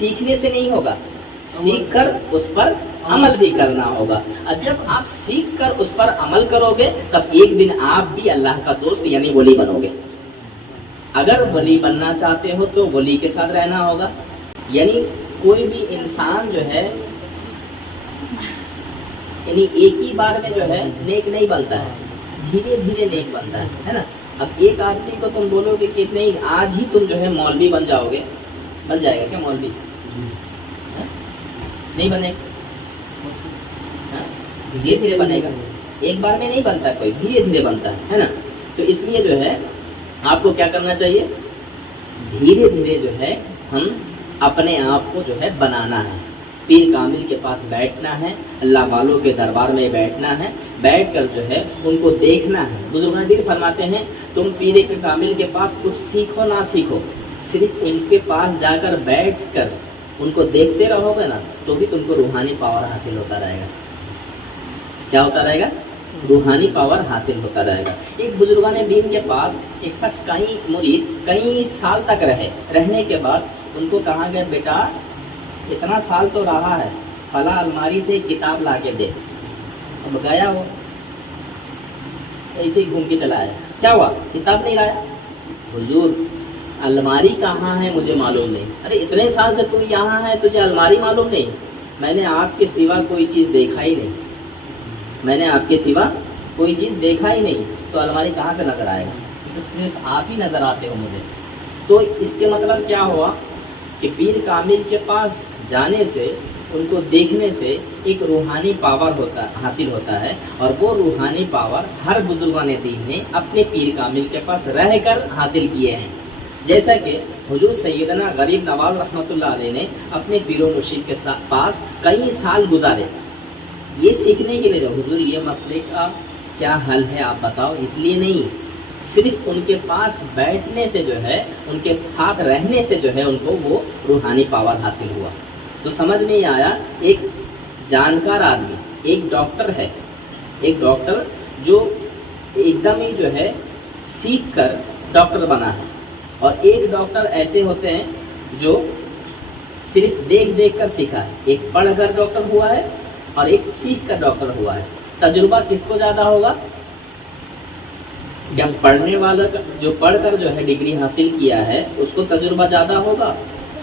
سیکھنے سے نہیں ہوگا، سیکھ کر اس پر عمل بھی کرنا ہوگا، اور جب آپ سیکھ کر اس پر عمل کرو گے تب ایک دن آپ بھی اللہ کا دوست یعنی ولی بنو گے۔ اگر ولی بننا چاہتے ہو تو ولی کے ساتھ رہنا ہوگا، یعنی کوئی بھی انسان جو ہے یعنی ایک ہی بار میں جو ہے نیک نہیں بنتا ہے، دھیرے دھیرے نیک بنتا ہے نا۔ اب ایک آدمی کو تم بولو گے کہ نہیں آج ہی تم جو ہے مولوی بن جاؤ گے، بن جائے گا کیا مولوی؟ نہیں بنے گا، دھیرے دھیرے بنے گا، ایک بار میں نہیں بنتا، کوئی دھیرے دھیرے بنتا ہے نا۔ تو اس لیے جو ہے آپ کو کیا کرنا چاہیے، دھیرے دھیرے جو ہے ہم اپنے آپ کو جو ہے بنانا ہے، پیر کامل کے پاس بیٹھنا ہے، اللہ والوں کے دربار میں بیٹھنا ہے، بیٹھ کر جو ہے ان کو دیکھنا ہے۔ بزرگان دین فرماتے ہیں تم پیر کامل کے پاس کچھ سیکھو نہ سیکھو، صرف ان کے پاس جا کر بیٹھ کر ان کو دیکھتے رہو گے نا تو بھی تم کو روحانی پاور حاصل ہوتا رہے گا۔ کیا ہوتا رہے گا؟ روحانی پاور حاصل ہوتا رہے گا۔ ایک بزرگان دین کے پاس ایک شخص مرید کئی سال تک رہنے کے بعد ان کو کہا گیا بیٹا اتنا سال تو رہا ہے، فلاں الماری سے ایک کتاب لا کے دے۔ اب گیا وہ ایسے ہی گھوم کے چلا آیا، کیا ہوا کتاب نہیں لایا؟ حضور الماری کہاں ہے مجھے معلوم نہیں۔ ارے اتنے سال سے تم یہاں ہے تجھے الماری معلوم نہیں؟ میں نے آپ کے سوا کوئی چیز دیکھا ہی نہیں، میں نے آپ کے سوا کوئی چیز دیکھا ہی نہیں، تو الماری کہاں سے نظر آئے گا؟ تو صرف آپ ہی نظر آتے ہو مجھے۔ تو اس کے مطلب کیا ہوا کہ پیر کامل کے پاس جانے سے، ان کو دیکھنے سے ایک روحانی پاور حاصل ہوتا ہے، اور وہ روحانی پاور ہر بزرگان دین نے اپنے پیر کامل کے پاس رہ کر حاصل کیے ہیں۔ جیسا کہ حضور سیدنا غریب نواز رحمۃ اللہ علیہ نے اپنے پیر و مرشد کے پاس کئی سال گزارے یہ سیکھنے کے لیے، حضور یہ مسئلے کا کیا حل ہے آپ بتاؤ، اس لیے نہیں، صرف ان کے پاس بیٹھنے سے جو ہے، ان کے ساتھ رہنے سے جو ہے ان کو وہ روحانی پاور حاصل ہوا۔ تو سمجھ میں آیا ایک جانکار آدمی، ایک ڈاکٹر ہے، ایک ڈاکٹر جو ایک دم ہی جو ہے سیکھ کر ڈاکٹر بنا ہے، اور ایک ڈاکٹر ایسے ہوتے ہیں جو صرف دیکھ دیکھ کر سیکھا ہے، ایک پڑھ کر ڈاکٹر ہوا ہے اور ایک سیکھ کر ڈاکٹر ہوا ہے۔ تجربہ کس کو زیادہ ہوگا؟ جب پڑھنے والا جو پڑھ کر جو ہے ڈگری حاصل کیا ہے اس کو تجربہ زیادہ ہوگا،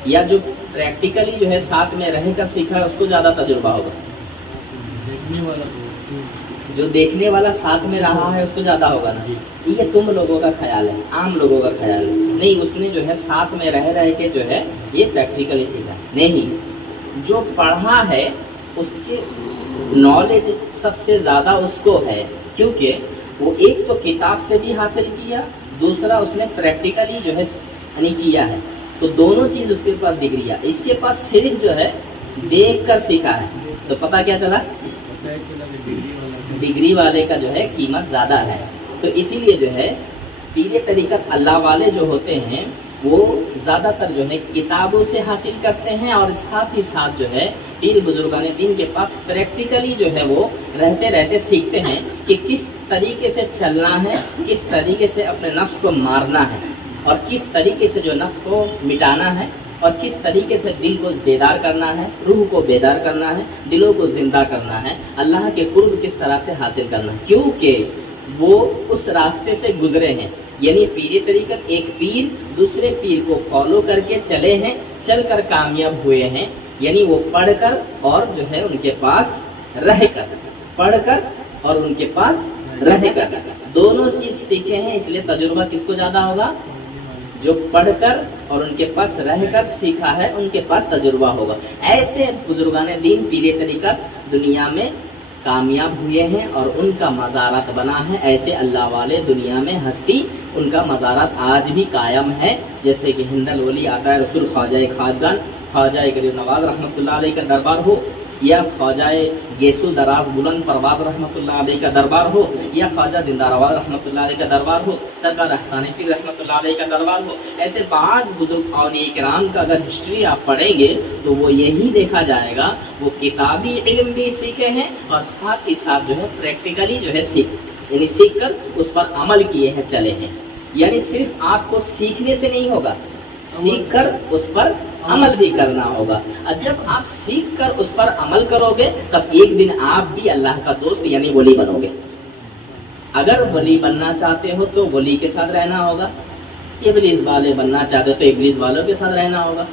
یا جو پریکٹیکلی جو ہے ساتھ میں رہ کر سیکھا ہے اس کو زیادہ تجربہ ہوگا؟ جو دیکھنے والا ساتھ میں رہا ہے اس کو زیادہ ہوگا نا۔ یہ تم لوگوں کا خیال ہے، عام لوگوں کا خیال ہے، نہیں اس نے جو ہے ساتھ میں رہ کے جو ہے یہ پریکٹیکلی سیکھا، نہیں، جو پڑھا ہے اس کے نالج سب سے زیادہ اس کو ہے، کیونکہ وہ ایک تو کتاب سے بھی حاصل کیا، دوسرا اس نے پریکٹیکلی جو ہے یعنی کیا ہے، تو دونوں چیز اس کے پاس ڈگری ہے۔ اس کے پاس صرف جو ہے دیکھ کر سیکھا ہے، تو پتہ کیا چلا؟ ڈگری والے کا جو ہے قیمت زیادہ ہے۔ تو اسی لیے جو ہے پیر طریقت اللہ والے جو ہوتے ہیں وہ زیادہ تر جو ہے کتابوں سے حاصل کرتے ہیں، اور ساتھ ہی ساتھ جو ہے پیر بزرگان دین کے پاس پریکٹیکلی جو ہے وہ رہتے رہتے سیکھتے ہیں کہ کس طریقے سے چلنا ہے، کس طریقے سے اپنے نفس کو مارنا ہے، اور کس طریقے سے جو نفس کو مٹانا ہے، اور کس طریقے سے دل کو بیدار کرنا ہے، روح کو بیدار کرنا ہے، دلوں کو زندہ کرنا ہے، اللہ کے قرب کس طرح سے حاصل کرنا ہے، کیونکہ وہ اس راستے سے گزرے ہیں۔ یعنی پیر طریقت ایک پیر دوسرے پیر کو فالو کر کے چلے ہیں، چل کر کامیاب ہوئے ہیں، یعنی وہ پڑھ کر اور جو ہے ان کے پاس رہ کر، پڑھ کر اور ان کے پاس رہ کر دونوں چیز سیکھے ہیں، اس لیے تجربہ کس کو زیادہ ہوگا؟ جو پڑھ کر اور ان کے پاس رہ کر سیکھا ہے ان کے پاس تجربہ ہوگا۔ ایسے بزرگان دین پیر طریقت دنیا میں کامیاب ہوئے ہیں اور ان کا مزارات بنا ہے۔ ایسے اللہ والے دنیا میں ہستی ان کا مزارات آج بھی قائم ہے، جیسے کہ ہندل ولی آقا رسول خواجہ خواجگان، خواجہ غریب نواز رحمۃ اللہ علیہ کا دربار ہو، یا خواجہ گیسو دراز بلند پرواز رحمۃ اللہ علیہ کا دربار ہو، یا خواجہ زندہ رواز رحمۃ اللہ علیہ کا دربار ہو، سرکار احسان پیر رحمۃ اللہ علیہ کا دربار ہو، ایسے بعض بزرگ اولیاء کرام کا اگر ہسٹری آپ پڑھیں گے تو وہ یہی دیکھا جائے گا وہ کتابی علم بھی سیکھے ہیں اور ساتھ ہی ساتھ جو ہے پریکٹیکلی جو ہے سیکھ کر اس پر عمل کیے ہیں، چلے ہیں۔ یعنی صرف آپ کو سیکھنے سے نہیں ہوگا، سیکھ کر اس پر عمل بھی کرنا ہوگا. اور جب آپ سیکھ کر اس پر عمل کرو گے تب ایک دن آپ بھی اللہ کا دوست یعنی ولی بنو گے. اگر ولی بننا چاہتے ہو تو ولی کے ساتھ رہنا ہوگا, ابلیس والے بننا چاہتے ہو تو ابلیس والوں کے ساتھ رہنا ہوگا.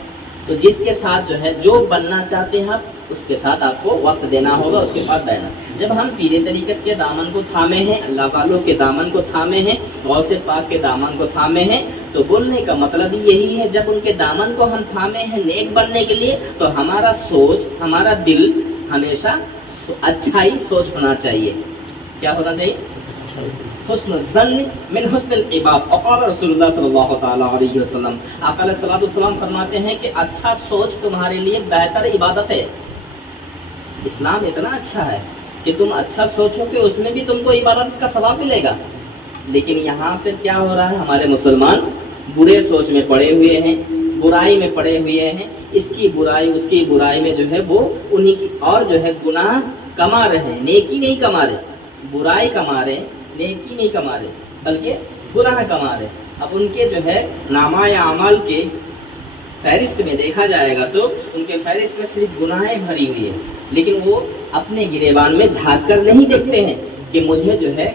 تو جس کے ساتھ جو ہے جو بننا چاہتے ہیں اس کے ساتھ آپ کو وقت دینا ہوگا, اس کے پاس رہنا. جب ہم پیر طریقت کے دامن کو تھامے ہیں, اللہ والوں کے دامن کو تھامے ہیں, غوث پاک کے دامن کو تھامے ہیں, تو بولنے کا مطلب یہی ہے جب ان کے دامن کو ہم تھامے ہیں نیک بننے کے لیے تو ہمارا سوچ, ہمارا دل ہمیشہ اچھائی سوچ ہونا چاہیے. کیا ہونا چاہیے؟ حسن الظن من حسن العباد. وقال رسول اللہ صلی اللہ تعالی علیہ وسلم, آقا علیہ الصلوۃ والسلام فرماتے ہیں کہ اچھا سوچ تمہارے لیے بہتر عبادت ہے. اسلام اتنا اچھا ہے کہ تم اچھا سوچو کہ اس میں بھی تم کو عبادت کا ثواب ملے گا. لیکن یہاں پہ کیا ہو رہا ہے, ہمارے مسلمان برے سوچ میں پڑے ہوئے ہیں, برائی میں پڑے ہوئے ہیں, اس کی برائی اس کی برائی میں جو ہے وہ انہی کی اور جو ہے گناہ کما رہے ہیں, نیکی نہیں کما رہے. برائی کما رہے, نیکی نہیں کما رہے بلکہ گناہ کما رہے. اب ان کے جو ہے نامہ اعمال کے فہرست میں دیکھا جائے گا تو ان کے فہرست میں صرف گناہیں بھری ہوئی ہیں, لیکن وہ اپنے گریبان میں جھانک کر نہیں دیکھتے ہیں کہ مجھے جو ہے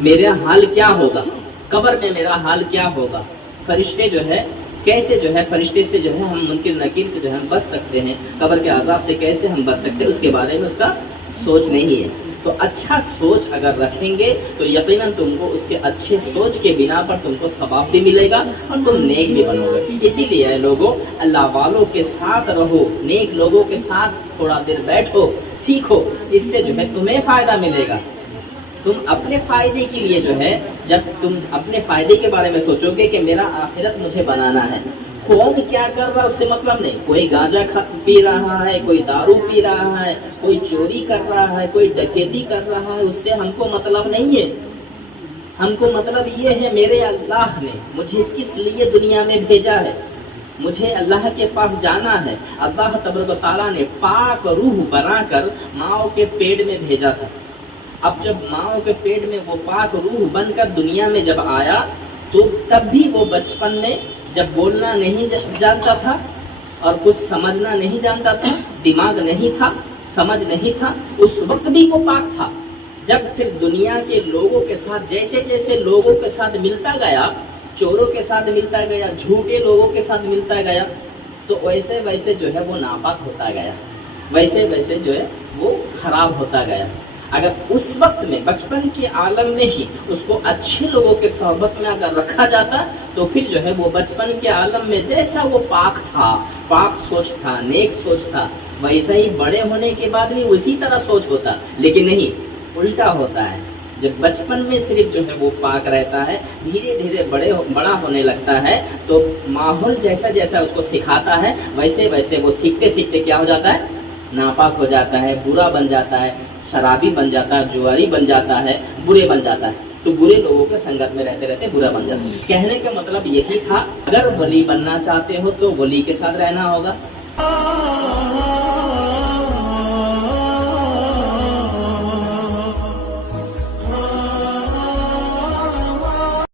میرا حال کیا ہوگا, قبر میں میرا حال کیا ہوگا, فرشتے جو ہے کیسے جو ہے فرشتے سے جو ہے ہم منکر نکیر سے جو ہے ہم بچ سکتے ہیں, قبر کے عذاب سے کیسے ہم بچ سکتے ہیں, اس کے بارے میں اس کا سوچ نہیں ہے. تو اچھا سوچ اگر رکھیں گے تو یقیناً تم کو اس کے اچھے سوچ کے بنا پر تم کو ثواب بھی ملے گا اور تم نیک بھی بنو گے. اسی لیے لوگوں اللہ والوں کے ساتھ رہو, نیک لوگوں کے ساتھ تھوڑا دیر بیٹھو, سیکھو, اس سے جو ہے تمہیں فائدہ ملے گا. تم اپنے فائدے کے لیے جو ہے جب تم اپنے فائدے کے بارے میں سوچو گے کہ میرا آخرت مجھے بنانا ہے, کون کیا کر رہا ہے اس سے مطلب نہیں. کوئی گانجا پی رہا ہے, کوئی دارو پی رہا ہے, کوئی چوری کر رہا ہے, کوئی ڈکیتی کر رہا ہے, اس سے ہم کو مطلب نہیں ہے. ہم کو مطلب یہ ہے میرے اللہ نے مجھے کس لیے دنیا میں بھیجا ہے, مجھے اللہ کے پاس جانا ہے. اللہ تبارک و تعالیٰ نے پاک روح بنا کر ماؤں کے پیٹ میں بھیجا تھا. اب جب ماؤں کے پیٹ میں وہ پاک روح بن کر دنیا میں جب آیا تو تب بھی وہ بچپن میں جب بولنا نہیں جانتا تھا اور کچھ سمجھنا نہیں جانتا تھا, دماغ نہیں تھا, سمجھ نہیں تھا, اس وقت بھی وہ پاک تھا. جب پھر دنیا کے لوگوں کے ساتھ جیسے جیسے لوگوں کے ساتھ ملتا گیا, چوروں کے ساتھ ملتا گیا, جھوٹے لوگوں کے ساتھ ملتا گیا, تو ویسے ویسے جو ہے وہ ناپاک ہوتا گیا, ویسے ویسے جو ہے وہ خراب ہوتا گیا. اگر اس وقت میں بچپن کے عالم میں ہی اس کو اچھے لوگوں کے صحبت میں اگر رکھا جاتا تو پھر جو ہے وہ بچپن کے عالم میں جیسا وہ پاک تھا, پاک سوچ تھا, نیک سوچ تھا, ویسا ہی بڑے ہونے کے بعد بھی اسی طرح سوچ ہوتا. لیکن نہیں, الٹا ہوتا ہے. جب بچپن میں صرف جو ہے وہ پاک رہتا ہے, دھیرے دھیرے بڑا ہونے لگتا ہے تو ماحول جیسا جیسا اس کو سکھاتا ہے ویسے ویسے وہ سیکھتے سیکھتے کیا ہو جاتا ہے, ناپاک ہو جاتا ہے, برا بن جاتا ہے, شرابی بن جاتا ہے, جواری بن جاتا ہے, برے بن جاتا ہے. تو برے لوگوں کے سنگت میں رہتے رہتے برا بن جاتا ہے. کہنے کا مطلب یہی تھا, اگر ولی بننا چاہتے ہو تو ولی کے ساتھ رہنا ہوگا.